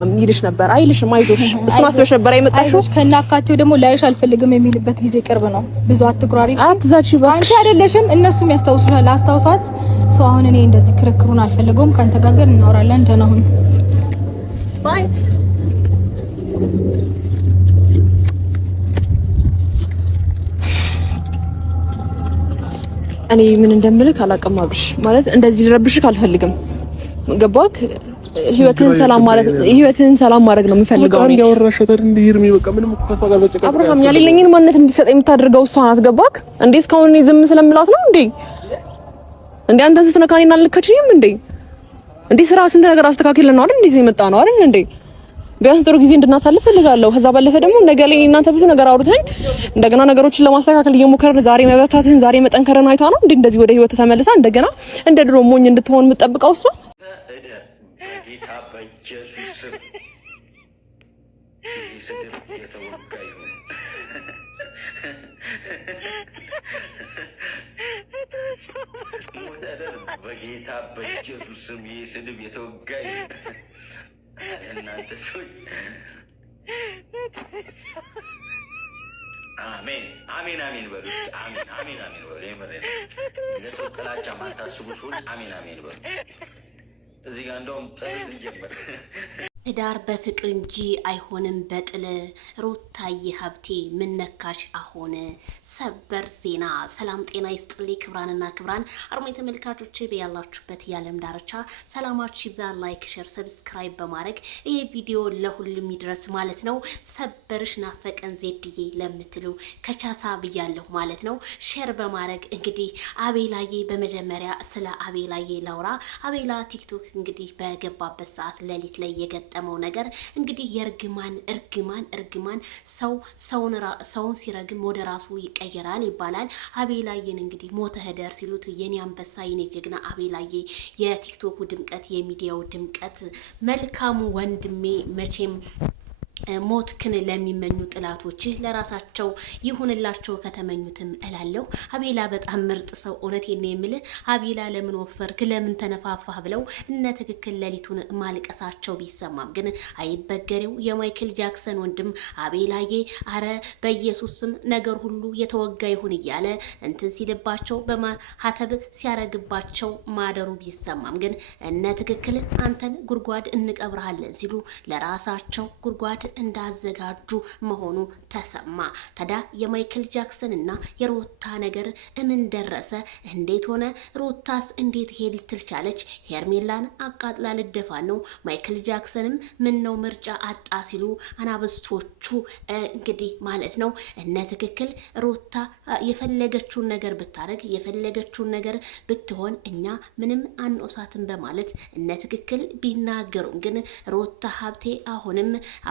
ይልሽ ነበር አይልሽም? አይዞሽ እሱን አስበሽ ነበር አይመጣሽው ከናካቴው ደግሞ ላይሽ አልፈልግም የሚልበት ጊዜ ቅርብ ነው። ብዙ አትኩራሪ አትዛቺ ባክሽ። አንቺ አይደለሽም እነሱም ያስታውሱሻል። አስታውሳት ሰው አሁን እኔ እንደዚህ ክርክሩን አልፈልገውም። ካንተ ጋር ግን እናወራለን። ደህና ሁን ባይ። እኔ ምን እንደምልክ አላውቅም አብርሽ። ማለት እንደዚህ ልረብሽክ አልፈልግም። ገባክ? ህይወትን ሰላም ማድረግ ነው የምፈልገው። አንዴ ያወራሻት እንዴ ይርሚ በቃ ምንም እኮ ጋር በጨቀቀ አብርሃም ያለኝን ማንነት እንዲሰጠኝ የምታደርገው እሷ ናት። ገባክ? እንዴ እስካሁን እኔ ዝም ስለምላት ነው እንዴ? እንዴ አንተን ስትነካኝና አልነካችኝም እንዴ? እንዴ ስራ ስንት ነገር አስተካክለን ነው አይደል እንዴ የመጣ ነው አይደል እንዴ? ቢያንስ ጥሩ ጊዜ እንድናሳልፍ ፈልጋለሁ። ከዛ ባለፈ ደግሞ ነገ ላይ እናንተ ብዙ ነገር አውርተን እንደገና ነገሮችን ለማስተካከል እየሞከርን ዛሬ መበታትህን ዛሬ መጠንከርን አይታ ነው እንዴ እንደዚህ ወደ ህይወት ተመልሳ እንደገና እንደ ድሮ ሞኝ እንድትሆን የምትጠብቀው እሷ? በጌታ በኢየሱስ ስም ስድብ የተወጋይ እናንተ ሰዎች አሜን አሜን አሜን በሉ። አሜን አሜን አሜን በሉ። የምሬን ለሰው ጥላቻ ማታስቡ ሰዎች አሜን አሜን በሉ። እዚህ ጋር እንደውም ጥል እንጀምር። ትዳር በፍቅር እንጂ አይሆንም በጥል። ሩታዬ ሀብቴ ምነካሽ አሁን? ሰበር ዜና። ሰላም ጤና ይስጥልኝ ክብራንና ክብራን አርማይ ተመልካቾች በያላችሁበት የዓለም ዳርቻ ሰላማችሁ ይብዛ። ላይክ፣ ሼር፣ ሰብስክራይብ በማድረግ ይሄ ቪዲዮ ለሁሉም ይድረስ ማለት ነው። ሰበርሽ ናፈቀን ዜድዬ ለምትሉ ከቻሳ ብያለሁ ማለት ነው። ሼር በማድረግ እንግዲህ አቤላዬ በመጀመሪያ ስለ አቤላዬ ላውራ። አቤላ ቲክቶክ እንግዲህ በገባበት ሰዓት ሌሊት ላይ የገጠመው ነገር እንግዲህ እርግማን ሰውን ሲረግም ወደ ራሱ ይቀየራል ይባላል። አቤላዬን እንግዲህ ሞተ ሄደር ሲሉት የኔ አንበሳ የኔ ጀግና አቤላዬ የቲክቶኩ ድምቀት የሚዲያው ድምቀት መልካሙ ወንድሜ መቼም ሞትክን ለሚመኙ ጥላቶች ለራሳቸው ይሁንላቸው ከተመኙትም እላለሁ። አቤላ በጣም ምርጥ ሰው እውነቴን ነው የምልህ። አቤላ ለምን ወፈርክ ለምን ተነፋፋህ ብለው እነ ትክክል ሌሊቱን ማልቀሳቸው ቢሰማም ግን አይበገሬው የማይክል ጃክሰን ወንድም አቤላዬ አረ በኢየሱስ ስም ነገር ሁሉ የተወጋ ይሁን እያለ እንትን ሲልባቸው በማህተብ ሲያረግባቸው ማደሩ ቢሰማም ግን እነ ትክክል አንተን ጉድጓድ እንቀብርሃለን ሲሉ ለራሳቸው ጉድጓድ እንዳዘጋጁ መሆኑ ተሰማ። ታዲያ የማይክል ጃክሰን እና የሩታ ነገር እምን ደረሰ? እንዴት ሆነ? ሩታስ እንዴት ሄድ ልትልቻለች? ሄርሜላን አቃጥላ ልደፋን ነው። ማይክል ጃክሰንም ምን ነው ምርጫ አጣ ሲሉ አናብስቶቹ እንግዲህ ማለት ነው እነ ትክክል ሩታ የፈለገችውን ነገር ብታረግ የፈለገችውን ነገር ብትሆን እኛ ምንም አንኦሳትን በማለት እነ ትክክል ቢናገሩም ግን ሩታ ሀብቴ አሁንም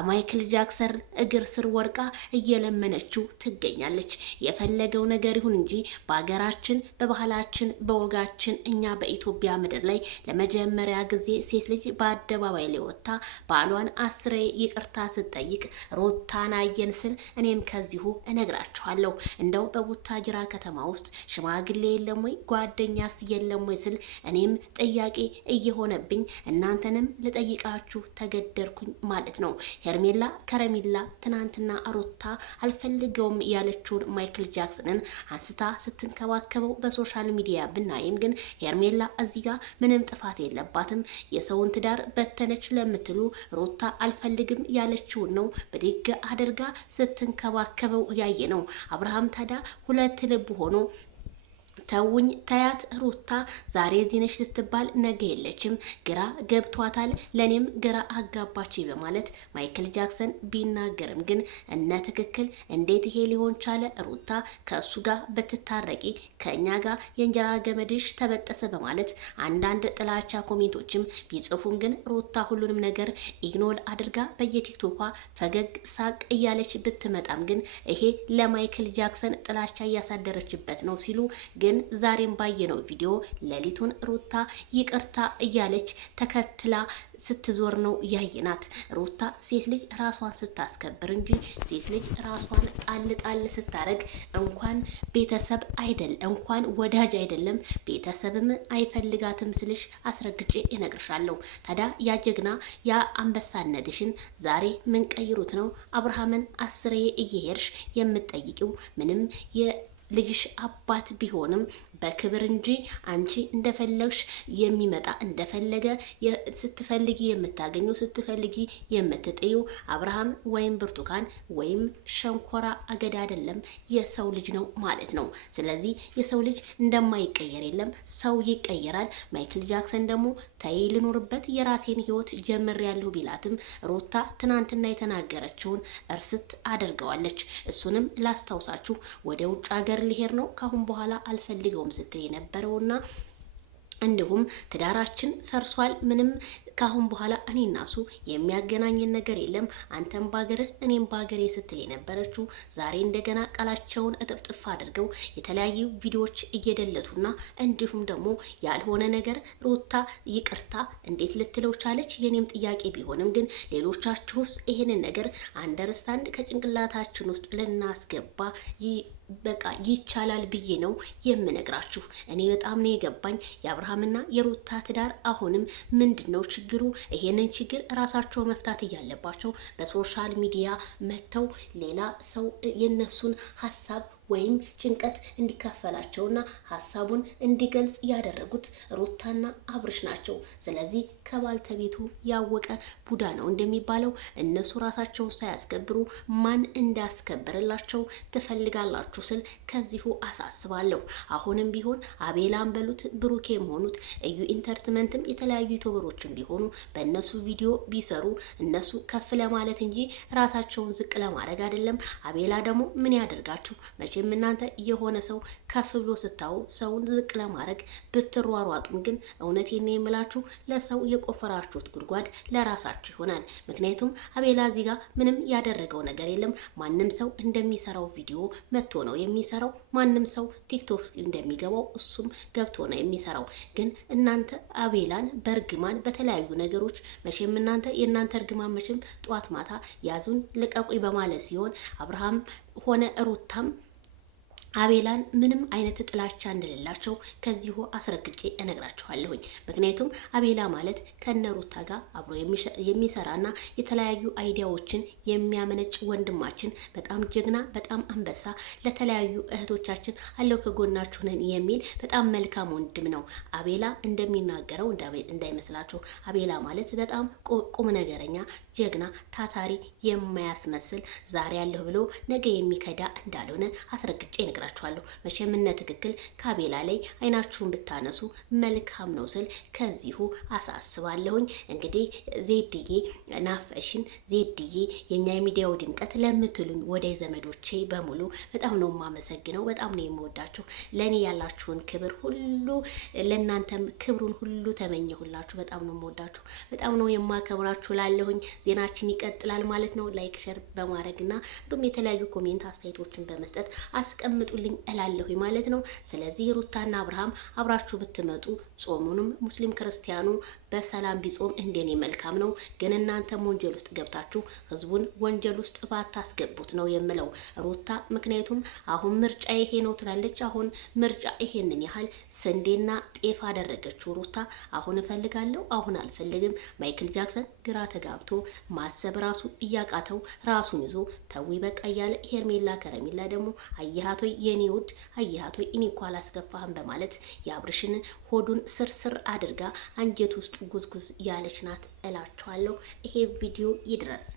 ማይክል ጃክሰን እግር ስር ወርቃ እየለመነችው ትገኛለች። የፈለገው ነገር ይሁን እንጂ በአገራችን በባህላችን በወጋችን እኛ በኢትዮጵያ ምድር ላይ ለመጀመሪያ ጊዜ ሴት ልጅ በአደባባይ ላይ ወጣ ባሏን አስሬ ይቅርታ ስትጠይቅ ሩታን አየን ስል እኔም ከዚሁ እነግራችኋለሁ። እንደው በቡታጅራ ከተማ ውስጥ ሽማግሌ የለም ወይ ጓደኛስ የለም ወይ ስል እኔም ጥያቄ እየሆነብኝ እናንተንም ልጠይቃችሁ ተገደርኩኝ ማለት ነው። ሄርሜላ ከረሚላ ትናንትና ሩታ አልፈልገውም ያለችውን ማይክል ጃክሰንን አንስታ ስትንከባከበው በሶሻል ሚዲያ ብናይም ግን ሄርሜላ እዚህ ጋር ምንም ጥፋት የለባትም። የሰውን ትዳር በተነች ለምትሉ ሩታ አልፈልግም ያለችውን ነው በድግ አድርጋ ስትንከባከበው ያየ ነው። አብርሃም ታዲያ ሁለት ልብ ሆኖ ተውኝ ታያት ሩታ ዛሬ ዚነሽ ስትባል ነገ የለችም ግራ ገብቷታል ለኔም ግራ አጋባች በማለት ማይክል ጃክሰን ቢናገርም ግን እነ ትክክል እንዴት ይሄ ሊሆን ቻለ? ሩታ ከሱ ጋር በትታረቂ ከኛ ጋር የእንጀራ ገመድሽ ተበጠሰ በማለት አንዳንድ ጥላቻ ኮሜንቶችም ቢጽፉም ግን ሩታ ሁሉንም ነገር ኢግኖር አድርጋ በየቲክቶኳ ፈገግ ሳቅ እያለች ብትመጣም ግን ይሄ ለማይክል ጃክሰን ጥላቻ እያሳደረችበት ነው ሲሉ ግን ግን ዛሬም ባየነው ቪዲዮ ሌሊቱን ሩታ ይቅርታ እያለች ተከትላ ስትዞር ነው ያየናት። ሩታ ሴት ልጅ ራሷን ስታስከብር እንጂ ሴት ልጅ ራሷን ጣል ስታረግ እንኳን ቤተሰብ እንኳን ወዳጅ አይደለም ቤተሰብም አይፈልጋትም ስልሽ አስረግጬ እነግርሻለሁ። ታዲያ ያ ጀግና ያ አንበሳነትሽን ዛሬ ምን ቀይሩት ነው አብርሃምን አስሬ እየሄድሽ የምትጠይቂው? ምንም ልጅሽ አባት ቢሆንም በክብር እንጂ አንቺ እንደፈለግሽ የሚመጣ እንደፈለገ ስትፈልጊ የምታገኙ ስትፈልጊ የምትጥዩ አብርሃም ወይም ብርቱካን ወይም ሸንኮራ አገዳ አይደለም፣ የሰው ልጅ ነው ማለት ነው። ስለዚህ የሰው ልጅ እንደማይቀየር የለም፣ ሰው ይቀየራል። ማይክል ጃክሰን ደግሞ ተይ ልኖርበት የራሴን ህይወት ጀምሬያለሁ ቢላትም ሩታ ትናንትና የተናገረችውን እርስት አድርገዋለች። እሱንም ላስታውሳችሁ ወደ ውጭ ሀገር ሊሄድ ነው ካሁን በኋላ አልፈልገውም ስትል የነበረውና እንዲሁም ትዳራችን ፈርሷል፣ ምንም ካሁን በኋላ እኔና እሱ የሚያገናኝን ነገር የለም፣ አንተም ባገርህ እኔም ባገሬ ስትል የነበረችው ዛሬ እንደገና ቃላቸውን እጥፍጥፍ አድርገው የተለያዩ ቪዲዮዎች እየደለቱና እንዲሁም ደግሞ ያልሆነ ነገር ሩታ ይቅርታ እንዴት ልትለው ቻለች? የኔም ጥያቄ ቢሆንም ግን ሌሎቻችሁስ ይሄንን ነገር አንደርስታንድ ከጭንቅላታችን ውስጥ ልናስገባ በቃ ይቻላል ብዬ ነው የምነግራችሁ። እኔ በጣም ነው የገባኝ የአብርሃምና የሩታ ትዳር አሁንም ምንድነው ችግሩ? ይሄንን ችግር ራሳቸው መፍታት እያለባቸው በሶሻል ሚዲያ መተው ሌላ ሰው የነሱን ሀሳብ ወይም ጭንቀት እንዲካፈላቸውና ሀሳቡን እንዲገልጽ ያደረጉት ሩታና አብርሽ ናቸው። ስለዚህ ከባልተቤቱ ያወቀ ቡዳ ነው እንደሚባለው እነሱ ራሳቸውን ሳያስከብሩ ማን እንዳስከብርላቸው ትፈልጋላችሁ ስል ከዚሁ አሳስባለሁ። አሁንም ቢሆን አቤላን በሉት ብሩኬም ሆኑት እዩ ኢንተርቴንመንትም የተለያዩ ዩቲዩበሮችም ቢሆኑ በእነሱ ቪዲዮ ቢሰሩ እነሱ ከፍ ለማለት እንጂ ራሳቸውን ዝቅ ለማድረግ አይደለም። አቤላ ደግሞ ምን ያደርጋችሁ? መቼም እናንተ የሆነ ሰው ከፍ ብሎ ስታዩ ሰውን ዝቅ ለማድረግ ብትሯሯጡም ግን እውነቴን ነው የምላችሁ ለሰው የቆፈራችሁት ጉድጓድ ለራሳችሁ ይሆናል። ምክንያቱም አቤላ እዚህ ጋር ምንም ያደረገው ነገር የለም። ማንም ሰው እንደሚሰራው ቪዲዮ መጥቶ ነው የሚሰራው። ማንም ሰው ቲክቶክ እንደሚገባው እሱም ገብቶ ነው የሚሰራው። ግን እናንተ አቤላን በእርግማን በተለያዩ ነገሮች መቼም የእናንተ እርግማን መቼም ጠዋት ማታ ያዙን ልቀቁኝ በማለት ሲሆን አብርሃም ሆነ ሩታም አቤላን ምንም አይነት ጥላቻ እንደሌላቸው ከዚሁ አስረግጬ እነግራችኋለሁኝ። ምክንያቱም አቤላ ማለት ከነሩታ ጋር አብሮ የሚሰራና የተለያዩ አይዲያዎችን የሚያመነጭ ወንድማችን፣ በጣም ጀግና፣ በጣም አንበሳ፣ ለተለያዩ እህቶቻችን አለው ከጎናችሁ ነን የሚል በጣም መልካም ወንድም ነው። አቤላ እንደሚናገረው እንዳይመስላችሁ። አቤላ ማለት በጣም ቁም ነገረኛ፣ ጀግና፣ ታታሪ፣ የማያስመስል ዛሬ ያለሁ ብሎ ነገ የሚከዳ እንዳልሆነ አስረግጬ እነግራችኋለሁ። መቼም ትክክል ከአቤላ ላይ አይናችሁን ብታነሱ መልካም ነው ስል ከዚሁ አሳስባለሁኝ። እንግዲህ ዜድዬ ናፈሽን፣ ዜድዬ የኛ የሚዲያው ድምቀት ለምትሉኝ ወደ ዘመዶቼ በሙሉ በጣም ነው የማመሰግነው። በጣም ነው የምወዳችሁ። ለኔ ያላችሁን ክብር ሁሉ ለእናንተም ክብሩን ሁሉ ተመኘሁላችሁ። በጣም ነው የምወዳችሁ፣ በጣም ነው የማከብራችሁ። ላለሁኝ ዜናችን ይቀጥላል ማለት ነው። ላይክ ሸር በማድረግና እንዲሁም የተለያዩ ኮሜንት አስተያየቶችን በመስጠት አስቀምጡልኝ እላለሁ ማለት ነው። ስለዚህ ሩታና አብርሃም አብራችሁ ብትመጡ ጾሙንም ሙስሊም ክርስቲያኑ በሰላም ቢጾም እንደኔ መልካም ነው። ግን እናንተም ወንጀል ውስጥ ገብታችሁ ህዝቡን ወንጀል ውስጥ ባታስገቡት ነው የምለው ሩታ። ምክንያቱም አሁን ምርጫ ይሄ ነው ትላለች። አሁን ምርጫ ይሄንን ያህል ስንዴና ጤፍ አደረገችው ሩታ። አሁን እፈልጋለሁ፣ አሁን አልፈልግም። ማይክል ጃክሰን ግራ ተጋብቶ ማሰብ ራሱ እያቃተው ራሱን ይዞ ተዊ በቃ እያለ ሄርሜላ ከረሜላ ደግሞ አየሃቶይ የኔ ውድ አየሃቶይ እኔ እኮ አላስከፋህም በማለት የአብርሽን ሆዱን ስርስር አድርጋ አንጀት ውስጥ ጉዝጉዝ ያለች ናት እላችኋለሁ። ይሄ ቪዲዮ ይድረስ።